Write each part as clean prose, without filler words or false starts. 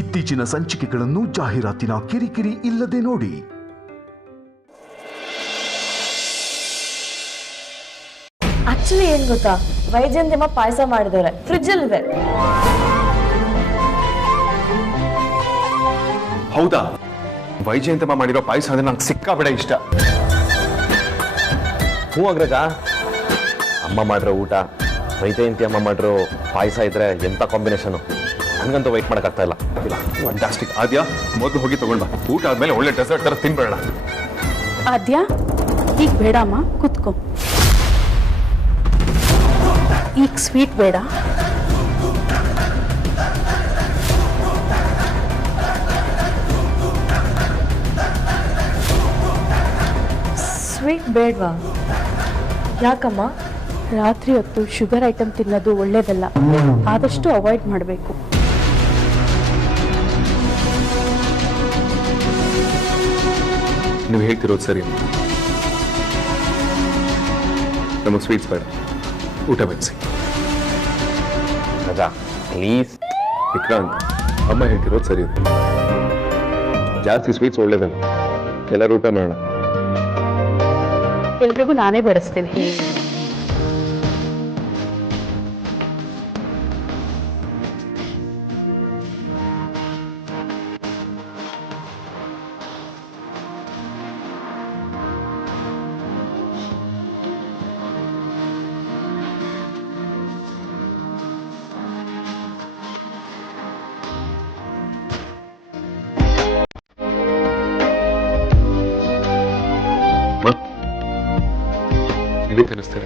ಇತ್ತೀಚಿನ ಸಂಚಿಕೆಗಳನ್ನು ಜಾಹೀರಾತಿನ ಕಿರಿಕಿರಿ ಇಲ್ಲದೆ ನೋಡಿ. ಆಕ್ಚುಲಿ ಏನ್ ಗೊತ್ತಾ, ವೈಜಯಂತಿಮ್ಮ ಪಾಯಸ ಮಾಡಿದವ್ರೆ, ಫ್ರಿಡ್ಜ್ ಅಲ್ಲಿ ಇದೆ. ಹೌದಾ? ವೈಜಯಂತಮ್ಮ ಮಾಡಿರೋ ಪಾಯಸ ಅಂದ್ರೆ ನಂಗೆ ಸಿಕ್ಕಾಬೇಡ ಇಷ್ಟ. ಹ್ಞೂ ಅಗ್ರಜ, ಅಮ್ಮ ಮಾಡಿರೋ ಊಟ ವೈಜಯಂತಿ ಅಮ್ಮ ಮಾಡಿರೋ ಪಾಯಸ ಇದ್ರೆ ಎಂಥ ಕಾಂಬಿನೇಷನು. ನನಗಂತೂ ವೆಯ್ಟ್ ಮಾಡೋಕ್ಕಾಗ್ತಾ ಇಲ್ಲ. ಫ್ಯಾಂಟಾಸ್ಟಿಕ್. ಆದ್ಯಾ, ಮೊದಲು ಹೋಗಿ ತಗೊಂಡ್ ಬಾ. ಊಟ ಆದ್ಮೇಲೆ ಒಳ್ಳೆ ಡೆಸರ್ಟ್ ತರ ತಿನ್ಬೇಡ. ಆದ್ಯಾ, ಈಗ ಬೇಡಮ್ಮ, ಕುತ್ಕೋ. ಈಗ ಸ್ವೀಟ್ ಬೇಡ. ಸ್ವೀಟ್ ಬೇಡವಾ? ಯಾಕಮ್ಮ? ರಾತ್ರಿ ಹೊತ್ತು ಶುಗರ್ ಐಟಮ್ ತಿನ್ನೋದು ಒಳ್ಳೇದಲ್ಲ, ಆದಷ್ಟು ಅವಾಯ್ಡ್ ಮಾಡಬೇಕು. ನೀವು ಹೇಳ್ತಿರೋದು ಸರಿ. ನಮಗೆ ಸ್ವೀಟ್ಸ್ ಬೇಡ, ಊಟ ಬೆಳೆಸಿ. ರಜಾ ಪ್ಲೀಸ್. ವಿಕ್ರಾಂತ್, ಅಮ್ಮ ಹೇಳ್ತಿರೋದು ಸರಿ. ಜಾಸ್ತಿ ಸ್ವೀಟ್ಸ್ ಒಳ್ಳೇದಲ್ಲ, ಎಲ್ಲರೂ ಊಟ ಮಾಡೋಣ. ಎಲ್ರಿಗೂ ನಾನೇ ಬಡಿಸ್ತೀನಿ. ನೀವೇ ಕನಿಸ್ತೀರ?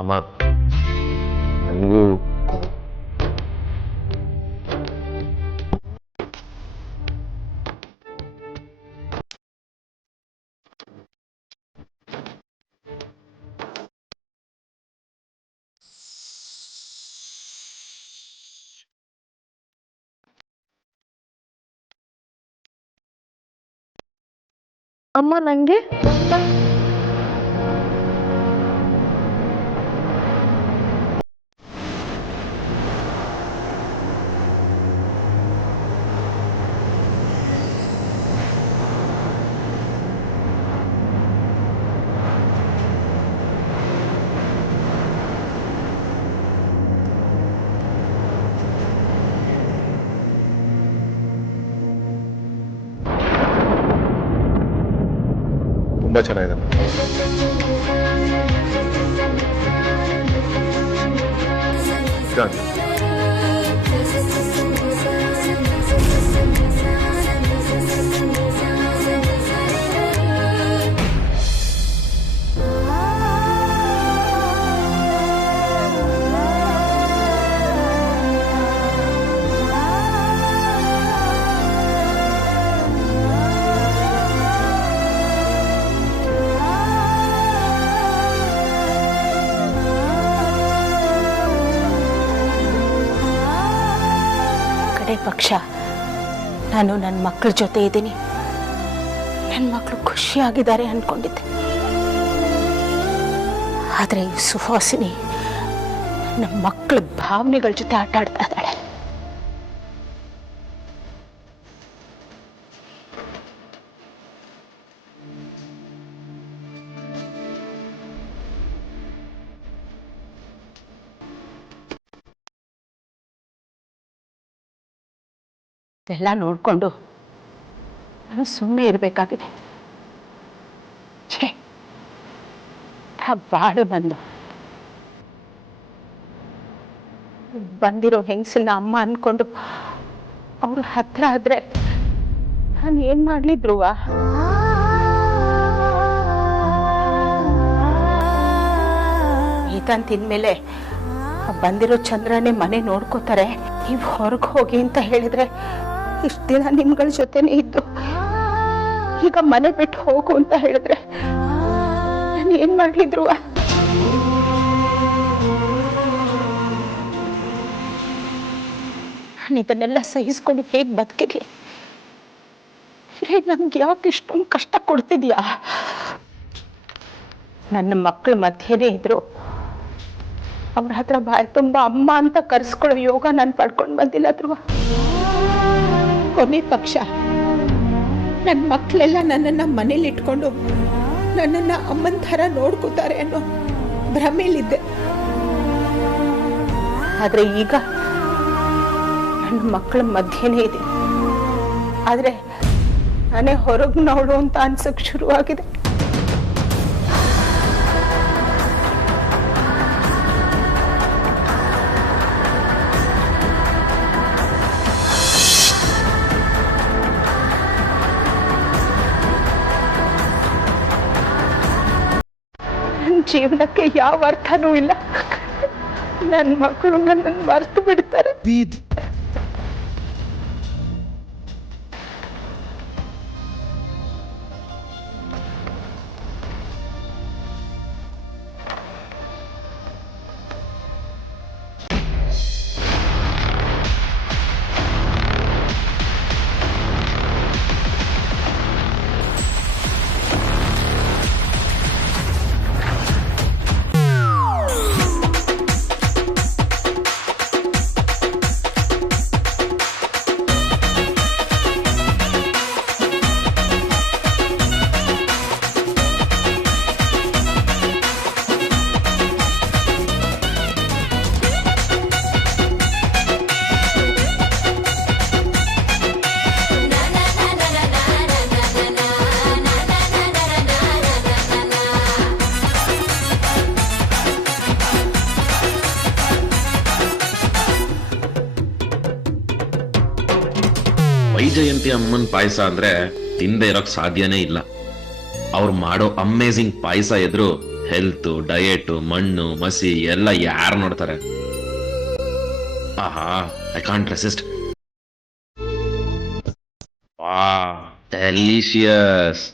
ಅಮ್ಮ, ನನಗೂ ಅಮ್ಮ, ನಂಗೆ ತುಂಬಾ ಚೆನ್ನಾಗಿದೆ. ಪಕ್ಷ ನಾನು ನನ್ನ ಮಕ್ಕಳ ಜೊತೆ ಇದ್ದೀನಿ. ನನ್ನ ಮಕ್ಕಳು ಖುಷಿಯಾಗಿದ್ದಾರೆ ಅನ್ಕೊಂಡಿದ್ದೆ. ಆದರೆ ಈ ಸುಹಾಸಿನಿ ನಮ್ಮ ಮಕ್ಕಳ ಭಾವನೆಗಳ ಜೊತೆ ಆಟ ಆಡ್ತಾ ಇದ್ದಾಳೆ. ಎಲ್ಲ ನೋಡಿಕೊಂಡು ನಾನು ಸುಮ್ಮನೆ ಇರಬೇಕಾಗಿದೆ. ಛೇ, ಬಾಡು ಬಂದು ಬಂದಿರೋ ಹೆಂಗಸನ್ನ ಅಮ್ಮ ಅನ್ಕೊಂಡು ಅವ್ರ ಹತ್ರ ಆದ್ರೆ ನಾನು ಏನ್ ಮಾಡ್ಲಿ ಧ್ರುವ? ಈತನ್ ತಿಂದ್ಮೇಲೆ ಬಂದಿರೋ ಚಂದ್ರನೇ ಮನೆ ನೋಡ್ಕೋತಾರೆ, ನೀವು ಹೊರಗೆ ಹೋಗಿ ಅಂತ ಹೇಳಿದ್ರೆ ಇಷ್ಟ ದಿನ ನಿಮ್ಗಳ ಜೊತೆನೇ ಇದ್ದು ಈಗ ಮನೆ ಬಿಟ್ಟು ಹೋಗು ಅಂತ ಹೇಳಿದ್ರೆ ನಾನು ಏನ್ ಮಾಡ್ಲಿ ಧ್ರುವ? ನಾನು ಇದನ್ನೆಲ್ಲ ಸಹಿಸ್ಕೊಂಡು ಹೇಗೆ ಬದುಕಿರ್ಲಿ? ನಮ್ಗೆ ಯಾಕೆ ಇಷ್ಟೊಂದು ಕಷ್ಟ ಕೊಡ್ತಿದ್ಯಾ? ನನ್ನ ಮಕ್ಕಳ ಮಧ್ಯೆನೇ ಇದ್ರು ಅವ್ರ ಹತ್ರ ಬಾಯಿ ತುಂಬ ಅಮ್ಮ ಅಂತ ಕರೆಸ್ಕೊಳ್ಳೋ ಯೋಗ ನಾನು ಪಡ್ಕೊಂಡು ಬಂದಿಲ್ಲ ಧ್ರುವ. ಕೊನೆ ಪಕ್ಷ ನನ್ನ ಮಕ್ಕಳೆಲ್ಲ ನನ್ನನ್ನು ಮನೇಲಿ ಇಟ್ಕೊಂಡು ನನ್ನನ್ನು ಅಮ್ಮನ ಥರ ನೋಡ್ಕೋತಾರೆ ಅನ್ನೋ ಭ್ರಮೆಯಲ್ಲಿದ್ದೆ. ಆದರೆ ಈಗ ನನ್ನ ಮಕ್ಕಳ ಮಧ್ಯೆನೇ ಇದೆ, ಆದರೆ ನಾನೇ ಹೊರಗೆ ನೋಡು ಅಂತ ಅನ್ಸಕ್ಕೆ ಶುರುವಾಗಿದೆ. ಜೀವನಕ್ಕೆ ಯಾವ ಅರ್ಥನೂ ಇಲ್ಲ. ನನ್ನ ಮಕ್ಕಳು ನನ್ನನ್ನು ಮರೆತು ಬಿಡ್ತಾರೆ. ವೈಜಯಂತಿ ಅಮ್ಮನ್ ಪಾಯಸ ಅಂದ್ರೆ ತಿಂದೆ ಇರೋಕ್ ಸಾಧ್ಯನೇ ಇಲ್ಲ. ಅವ್ರು ಮಾಡೋ ಅಮೇಝಿಂಗ್ ಪಾಯಸ ಎದುರು ಹೆಲ್ತ್, ಡಯಟ್, ಮಣ್ಣು, ಮಸಿ ಎಲ್ಲ ಯಾರು ನೋಡ್ತಾರೆ? ಆಹಾ, I can't resist. Delicious.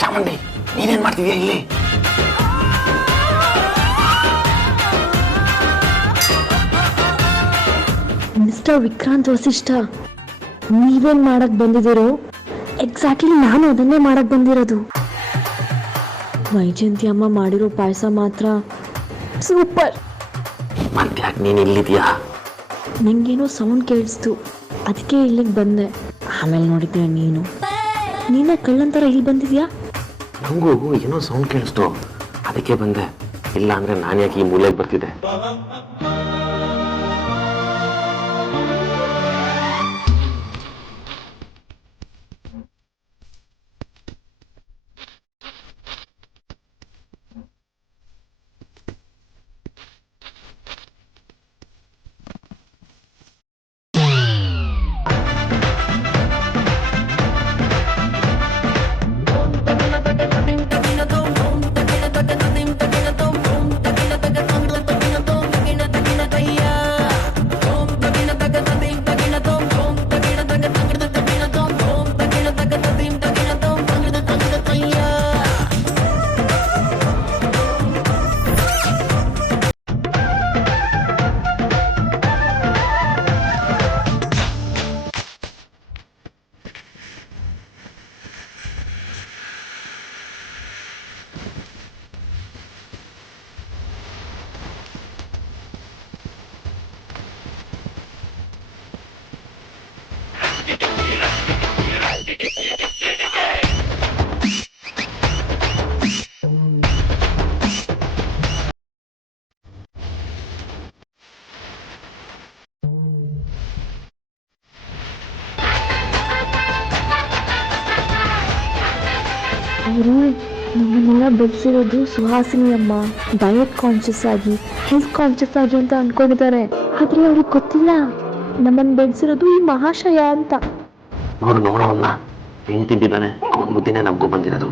Chamundi, ನೀನೇನ್ ಮಾಡ್ತಿದ್ಯಾ ಇಲ್ಲಿ? ಮಿಸ್ಟರ್ ವಿಕ್ರಾಂತ್ ವಸಿಷ್ಠ, ನೀವೇನ್ ಮಾಡಕ್ ಬಂದಿದ್ದೀರೋ ಎಕ್ಸಾಕ್ಟ್ಲಿ ನಾನು ಅದನ್ನೇ ಮಾಡಕ್ ಬಂದಿರೋದು. ವೈಜಯಂತಿ ಅಮ್ಮ ಮಾಡಿರೋ ಪಾಯಸ ಮಾತ್ರ ಸೂಪರ್. ಮತ್ತ್ಯಾಕೆ ನೀನು ಇಲ್ಲಿದ್ಯಾ? ನಂಗೇನೋ ಸೌಂಡ್ ಕೇಳಿಸ್ತು, ಅದಕ್ಕೆ ಇಲ್ಲಿಗೆ ಬಂದೆ. ಆಮೇಲೆ ನೋಡಿದ್ರೆ ನೀನೇ ಕಳ್ಳಂತರ ಇಲ್ಲಿ ಬಂದಿದ್ಯಾ? ನಂಗೂ ಏನೋ ಸೌಂಡ್ ಕೇಳಿಸ್ತು, ಅದಕ್ಕೆ ಬಂದೆ. ಇಲ್ಲ ಅಂದ್ರೆ ನಾನು ಯಾಕೆ ಈ ಮೂಲೆಗೆ ಬರ್ತಿದ್ದೆ? ಅವರು ನಮ್ಮನ್ನೆಲ್ಲ ಬೆಳೆಸಿರೋದು ಸುಹಾಸಿನಿ ಅಮ್ಮ ಡಯಟ್ ಕಾನ್ಷಿಯಸ್ ಆಗಿ ಹೆಲ್ತ್ ಕಾನ್ಷಿಯಸ್ ಆಗಿ ಅಂತ ಅನ್ಕೊಂಡಿದ್ದಾರೆ. ಆದ್ರೆ ಅವ್ರಿಗೆ ಗೊತ್ತಿಲ್ಲ ನಮ್ಮನ್ನು ಬೆಳೆಸಿರೋದು ಈ ಮಹಾಶಯ ಅಂತ. ನೋಡೋವನ್ನ ಹೆಂಗ್ ತಿಂದಿದ್ದಾನೆ, ಅವನ ಬುದ್ಧಿನೇ ನಮಗೂ ಬಂದಿರೋದು.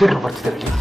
ಬಿಡ್ರು ಬರ್ತಿದ್ದಾರೆ.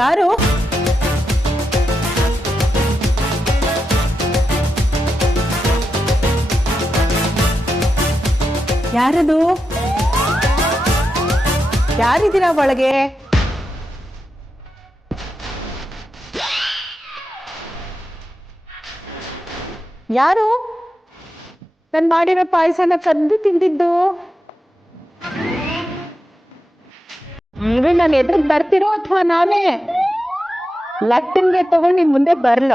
ಯಾರು? ಯಾರದು? ಯಾರಿದ್ದೀರಾ ಒಳಗೆ? ಯಾರು ನಾನು ಮಾಡಿರೋ ಪಾಯಸನ ಕದ್ದು ತಿಂದಿದ್ದು? ನಾನು ಎದುರು ಬರ್ತಿರೋ ಅಥವಾ ನಾನೇ ಲಟ್ಟಿನ್ಗೆ ತಗೊಂಡು ನಿನ್ ಮುಂದೆ ಬರ್ಲ?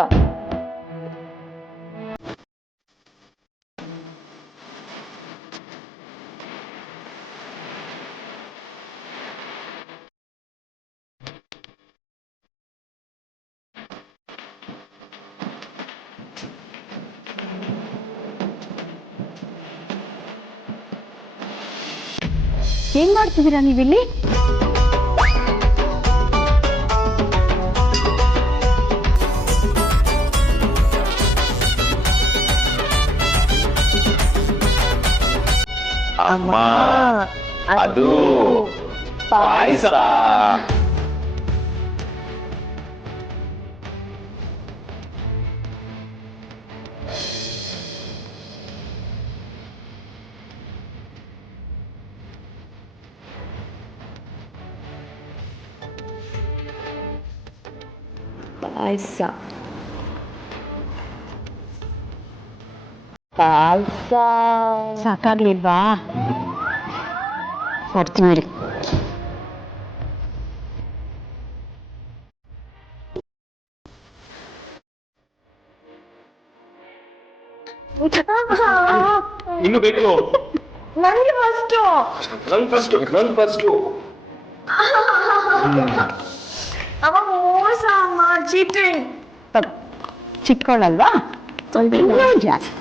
ಏನ್ ಮಾಡ್ತಿದ್ದೀರಾ ನೀವಿಲ್ಲಿ? ಅಮ್ಮ, ಅದು ಪಾಯಸ. ಪಾಯಸ ಸಾಕಾಗ್ಲಿಲ್ವಾ? ಬರ್ತೀನಿ. ಇನ್ನು ಬೇಕು? ನನಗೆ ಫಸ್ಟು. ನನ್ ಫಸ್ಟು. ಅವ ಮೋಸ ಚೀಟಿಂಗ್. ಚಿಕ್ಕವಳಲ್ವಾ? ಇನ್ನೂ ಜಾಸ್ತಿ.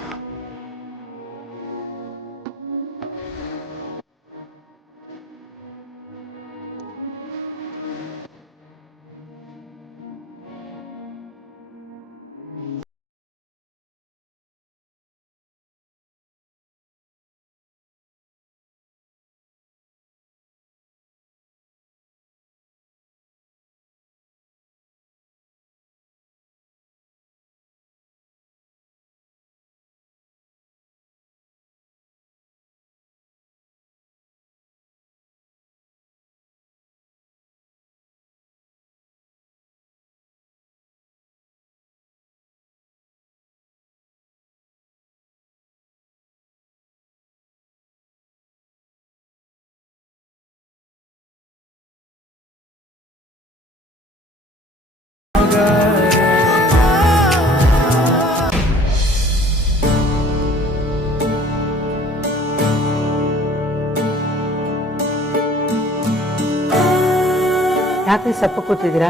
ಯಾಕೆ ಸಪ್ಪು ಕೂತಿದ್ದೀರಾ?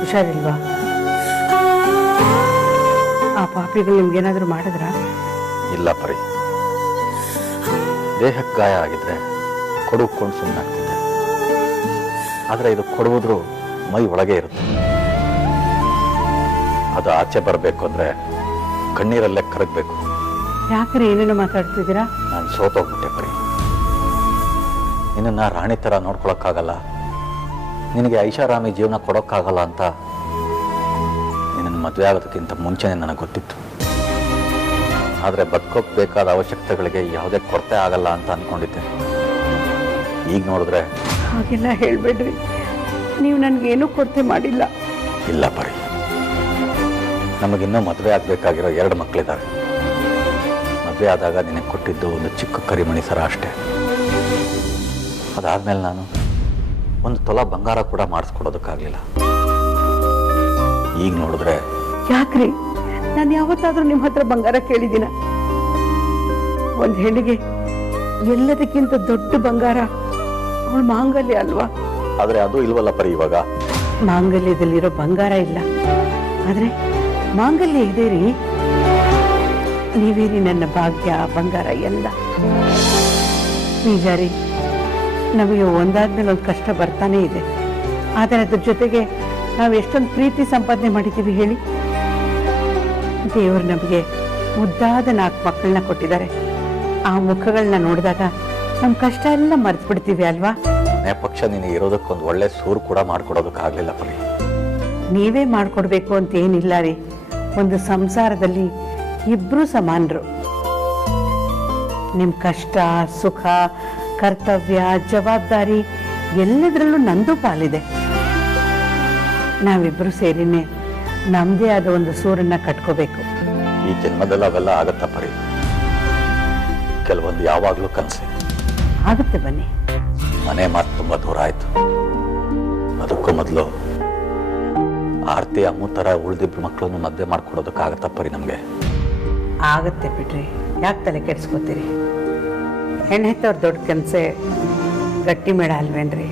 ಹುಷಾರಿಲ್ವಾ? ಆ ಪಾಪಿಗಳು ನಿಮ್ಗೇನಾದರೂ ಮಾಡಿದ್ರಾ? ಇಲ್ಲ ಪರಿ, ದೇಹಕ್ಕೆ ಗಾಯ ಆಗಿದ್ರೆ ಕೊಡುಕೊಂಡು ಸುಮ್ಮನೆ ಆಗ್ತಿದ್ದೆ. ಆದರೆ ಇದು ಕೊಡುವುದ್ರು ಮೈ ಒಳಗೆ ಇರುತ್ತೆ. ಅದು ಆಚೆ ಬರಬೇಕು ಅಂದರೆ ಕಣ್ಣೀರಲ್ಲೇ ಕರಗಬೇಕು. ಯಾಕ್ರೆ ಏನೇನೋ ಮಾತಾಡ್ತಿದ್ದೀರಾ? ನಾನು ಸೋತೋಗ್ಬಿಟ್ಟೆ ಪರಿ. ನಿನ್ನನ್ನು ರಾಣಿ ಥರ ನೋಡ್ಕೊಳಕ್ಕಾಗಲ್ಲ, ನಿನಗೆ ಐಷಾರಾಮಿ ಜೀವನ ಕೊಡೋಕ್ಕಾಗಲ್ಲ ಅಂತ ಮದುವೆ ಆಗೋದಕ್ಕಿಂತ ಮುಂಚೆನೇ ನನಗೆ ಗೊತ್ತಿತ್ತು. ಆದರೆ ಬದುಕೋಕೆ ಬೇಕಾದ ಅವಶ್ಯಕತೆಗಳಿಗೆ ಯಾವುದೇ ಕೊರತೆ ಆಗಲ್ಲ ಅಂತ ಅಂದ್ಕೊಂಡಿದ್ದೆ. ಈಗ ನೋಡಿದ್ರೆ ಹಾಗೆಲ್ಲ ಹೇಳಬೇಡ್ರಿ. ನೀವು ನನಗೇನೂ ಕೊರತೆ ಮಾಡಿಲ್ಲ. ಇಲ್ಲ ಪರಿ, ನಮಗಿನ್ನೂ ಮದುವೆ ಆಗಬೇಕಾಗಿರೋ 2 ಮಕ್ಕಳಿದ್ದಾರೆ. ಮದುವೆ ಆದಾಗ ನಿನಗೆ ಕೊಟ್ಟಿದ್ದು ಒಂದು ಚಿಕ್ಕ ಕರಿಮಣಿ ಸರ ಅಷ್ಟೇ. ಅದಾದಮೇಲೆ ನಾನು 1 ತೊಲ ಬಂಗಾರ ಕೂಡ ಮಾಡಿಸ್ಕೊಡೋದಕ್ಕಾಗಲಿಲ್ಲ. ಈಗ ನೋಡಿದ್ರೆ ಯಾಕ್ರಿ, ನಾನು ಯಾವತ್ತಾದ್ರೂ ನಿಮ್ಮ ಹತ್ರ ಬಂಗಾರ ಕೇಳಿದ್ದೀನ? ಒಂದು ಹೆಣ್ಣಿಗೆ ಎಲ್ಲದಕ್ಕಿಂತ ದೊಡ್ಡ ಬಂಗಾರ ಅವಳ ಮಾಂಗಲ್ಯ ಅಲ್ವಾ? ಆದರೆ ಅದು ಇಲ್ವಲ್ಲ ಪರಿ. ಇವಾಗ ಮಾಂಗಲ್ಯದಲ್ಲಿರೋ ಬಂಗಾರ ಇಲ್ಲ, ಆದ್ರೆ ಮಾಂಗಲ್ಯ ಇದೆ ರೀ. ನೀವೇ ರೀ ನನ್ನ ಭಾಗ್ಯ, ಬಂಗಾರ ಎಲ್ಲ. ನಿಜ ರೀ, ನಮಗೆ ಒಂದಾದ್ಮೇಲೆ ಒಂದು ಕಷ್ಟ ಬರ್ತಾನೆ ಇದೆ. ಆದರೆ ಅದ್ರ ಜೊತೆಗೆ ನಾವು ಎಷ್ಟೊಂದು ಪ್ರೀತಿ ಸಂಪಾದನೆ ಮಾಡಿದ್ದೀವಿ ಹೇಳಿ. ದೇವರು ನಮಗೆ ಮುದ್ದಾದ 4 ಮಕ್ಕಳನ್ನ ಕೊಟ್ಟಿದ್ದಾರೆ. ಆ ಮುಖಗಳನ್ನ ನೋಡಿದಾಗ ನಮ್ಮ ಕಷ್ಟ ಎಲ್ಲ ಮರ್ತು ಬಿಡ್ತೀವಿ ಅಲ್ವಾ? ಮನೆ ಪಕ್ಷ ನಿನಗೆ ಇರೋದಕ್ಕೊಂದು ಒಳ್ಳೆ ಸೂರು ಕೂಡ ಮಾಡ್ಕೊಡೋದಕ್ಕಾಗಲಿಲ್ಲ ಪರಿ. ನೀವೇ ಮಾಡ್ಕೊಡ್ಬೇಕು ಅಂತ ಏನಿಲ್ಲ ರೀ. ಒಂದು ಸಂಸಾರದಲ್ಲಿ ಇಬ್ರು ಸಮಾನರು. ನಿಮ್ ಕಷ್ಟ, ಸುಖ, ಕರ್ತವ್ಯ, ಜವಾಬ್ದಾರಿ ಎಲ್ಲದರಲ್ಲೂ ನಂದು ಪಾಲಿದೆ. ನಾವಿಬ್ರು ಸೇರಿನೇ ನಮ್ದೇ ಆದ ಒಂದು ಸೂರನ್ನ ಕಟ್ಕೋಬೇಕು. ಈ ಜನ್ಮದಲ್ಲಿ ಅವೆಲ್ಲ ಆಗತ್ತ ಪರಿ. ಕೆಲವೊಂದು ಯಾವಾಗಲೂ ಕನಸೆ. ಆಗುತ್ತೆ ಬನ್ನಿ. ಮನೆ ಮಾತು ತುಂಬಾ ದೂರ ಆಯ್ತು. ಅದಕ್ಕೂ ಮೊದಲು ಆರ್ತಿ ಅಮ್ಮು ತರ ಉಳಿದಿಬ್ರು ಮಕ್ಕಳನ್ನು ಮದುವೆ ಮಾಡ್ಕೊಡೋದಕ್ಕಾಗತ್ತ ಪರಿ ನಮ್ಗೆ? ಆಗತ್ತೆ ಬಿಡ್ರಿ, ಯಾಕೆ ತಲೆ ಕೆಡ್ಸ್ಕೊತೀರಿ? ಹೆಣ್ಣೆತ್ತವ್ರ ದೊಡ್ಡ ಕನಸೆ ಗಟ್ಟಿ ಮೇಳ ಅಲ್ವೇನ್ರಿ?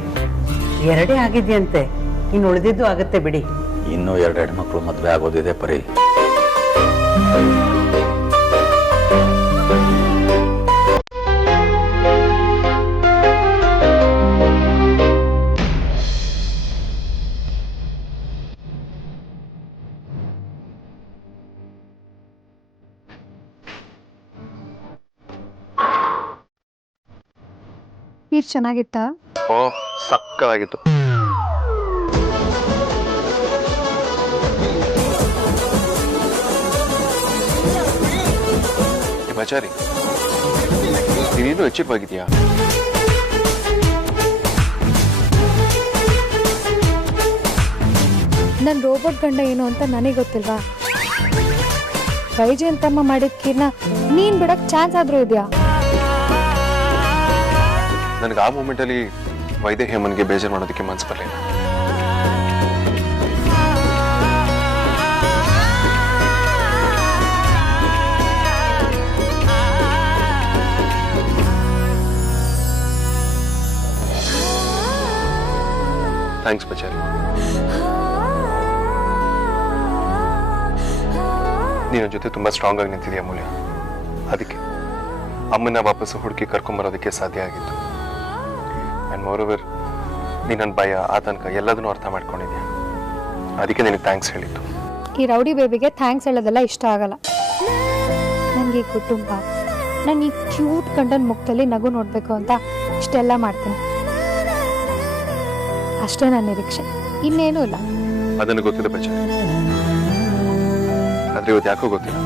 2 ಆಗಿದೆಯಂತೆ, ಇನ್ನು ಉಳಿದಿದ್ದು ಆಗತ್ತೆ ಬಿಡಿ. ಇನ್ನೂ 2 ಹೆಣ್ಮಕ್ಳು ಮದುವೆ ಆಗೋದಿದೆ ಪರಿ. ಪೀರ್ ಚೆನ್ನಾಗಿತ್ತಾ? ಓ, ಸಕ್ಕತ್ತಾಗಿತ್ತು. ಆಚಾರಿ, ನೀನೇನು ಎಚ್ಚರವಾಗಿದೆಯಾ? ನನ್ನ ರೋಬೋಟ್ ಗಂಡ ಏನು ಅಂತ ನನಗೆ ಗೊತ್ತಿಲ್ವಾ? ವೈಜಯಂತಮ್ಮ ಮಾಡಿದ ಕೀರ್ನ ನೀನ್ ಬಿಡಕ್ ಚಾನ್ಸ್ ಆದ್ರೂ ಇದೆಯಾ? ನನಗೆ ಆ ಮೂಮೆಂಟಲ್ಲಿ ವೈದ್ಯ ಹೇಮನ್ಗೆ ಬೇಜಾರು ಮಾಡೋದಕ್ಕೆ ಮನಸ್ಸು ಬರಲಿಲ್ಲ. ಥ್ಯಾಂಕ್ಸ್ ಬಚಾರಿ. ನೀನು ಜೊತೆ ತುಂಬಾ ಸ್ಟ್ರಾಂಗ್ ಆಗಿ ನಿಂತಿದೆಯಾ ಅಮೂಲ್ಯ. ಅದಕ್ಕೆ ಅಮ್ಮನ ವಾಪಸ್ಸು ಹುಡುಕಿ ಕರ್ಕೊಂಬರೋದಕ್ಕೆ ಸಾಧ್ಯ ಆಗಿತ್ತು. ಆ್ಯಂಡ್ ಮೋರೋವರ್ ನೀನು ನನ್ನ ಭಯ, ಆತಂಕ ಎಲ್ಲದನ್ನೂ ಅರ್ಥ ಮಾಡ್ಕೊಂಡಿದ್ಯಾ. ಅದಕ್ಕೆ ನಿನಗೆ ಥ್ಯಾಂಕ್ಸ್ ಹೇಳಿದ್ದು. ಈ ರೌಡಿ ಬೇಬಿಗೆ ಥ್ಯಾಂಕ್ಸ್ ಹೇಳೋದೆಲ್ಲ ಇಷ್ಟ ಆಗಲ್ಲ. ನನಗೆ ಈ ಕುಟುಂಬ, ನಾನು ಈ ಕ್ಯೂಟ್ ಗಂಡನ ಮುಖದಲ್ಲಿ ನಗು ನೋಡಬೇಕು ಅಂತ ಇಷ್ಟೆಲ್ಲ ಮಾಡ್ತೀನಿ. ಅಷ್ಟೇ ನನ್ನ ನಿರೀಕ್ಷೆ, ಇನ್ನೇನೂ ಇಲ್ಲ. ಅದನ್ನು ಗೊತ್ತಿದೆ ಬಚಾರಿ, ಆದ್ರೆ ಇವತ್ತು ಯಾಕೋ ಗೊತ್ತಿಲ್ಲ,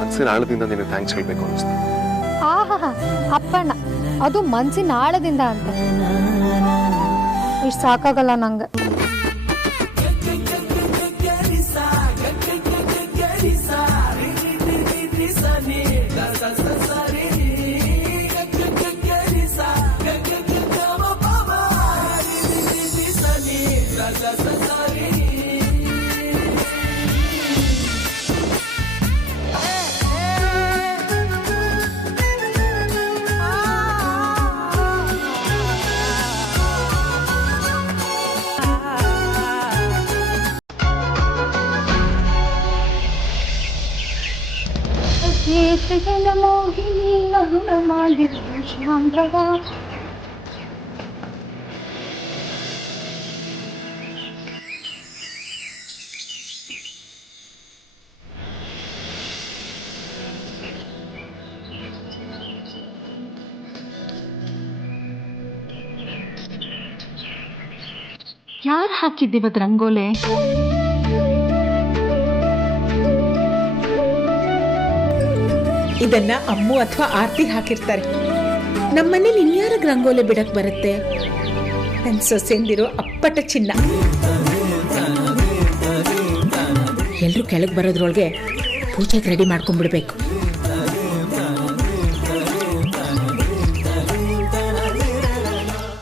ಮನಸ್ಸಿನ ಆಳದಿಂದ ನಿನಗೆ ಥ್ಯಾಂಕ್ಸ್ ಹೇಳಬೇಕು ಅನಿಸ್ತು. ಆಹಾ, ಅಪ್ಪಣ್ಣ, ಅದು ಮನ್ಸಿನ ಆಳದಿಂದ ಅಂತ. ಇಷ್ಟು ಸಾಕಾಗಲ್ಲ ನಂಗೆ. ಯಾರು ಹಾಕಿದ್ದೀವದ್ ರಂಗೋಲೆ? ಇದನ್ನ ಅಮ್ಮು ಅಥವಾ ಆರ್ತಿ ಹಾಕಿರ್ತಾರೆ. ನಮ್ಮನೇಲಿ ಇನ್ಯಾರಿಗೆ ರಂಗೋಲಿ ಬಿಡಕ್ ಬರುತ್ತೆ? ನನ್ನ ಸೊಸೆಂದಿರೋ ಅಪ್ಪಟ ಚಿನ್ನ. ಎಲ್ರೂ ಕೆಳಗೆ ಬರೋದ್ರೊಳಗೆ ಪೂಜೆಗೆ ರೆಡಿ ಮಾಡ್ಕೊಂಡ್ಬಿಡ್ಬೇಕು.